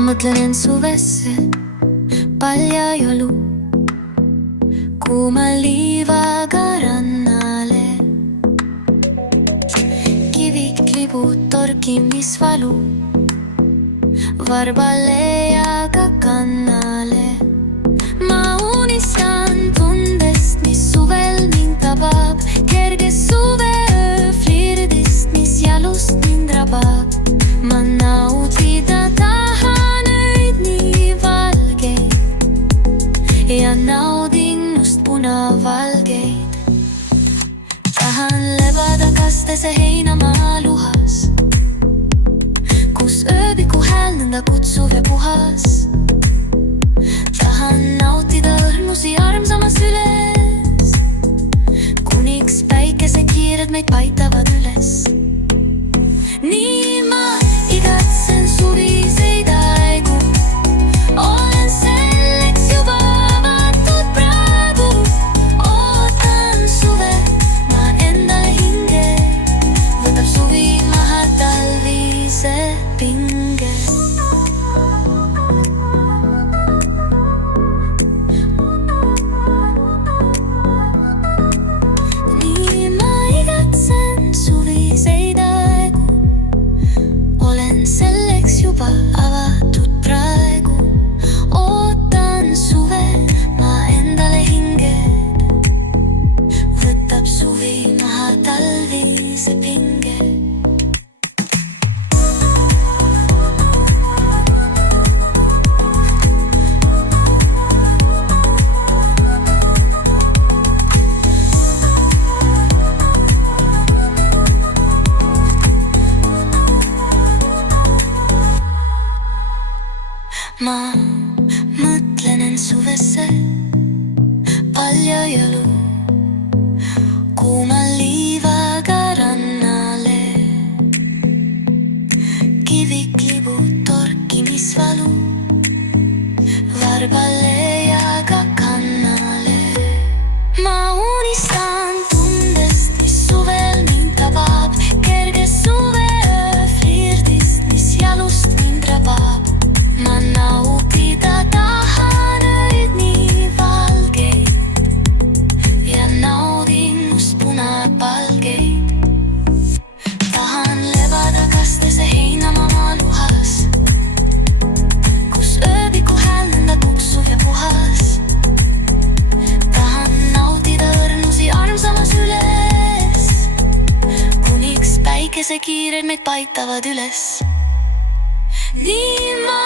ma mõtlen end suvesse, palja jõlu, kuuma liivaga rannale. Kivik libud torkimisvalu, varbalejaga kannale. Ma unistan tundest, mis suvel mind tabab, kerges suveöö flirdist, mis jalust mind rabab. Ma naudida tahan öid nii valgeid ja naudin just punavalgeid. Tahan lebada kastese heinamaa luhas, kus ööbiku hääl nõnda kutsuv ja puhas. Tahan nautida õrnusi armsamas üles, kuniks päikesekiired meid paitavad üles. Nii ma igatsen suviseid aegu, olen selleks juba avatud praegu. Ootan suve, ma endale hinge, võtab suvi maha talvise pinge. Nii ma igatsen suviseid aegu, olen selleks juba avatud praegu. Ootan suve, ma endale hinge, võtab suvi maha talvise pinge. Ma mõtlen end suvesse, palja jõlu, kuuma liivaga rannale. Kivik libud torkimisvalu, varbalejaga kannale. Ma unistan tundest, mis suvel mind tabab, kerges suveöö flirdist, mis jalust mind rabab. Ma naudida tahan öid nii valgeid ja naudin just punapalgeid. Tahan lebada kastese heinamaa luhas, kus ööbiku hääl nõnda kuksuv ja puhas. Tahan nautida õrnusi armsamas üles, kuniks päikesekiired meid paitavad üles. Nii ma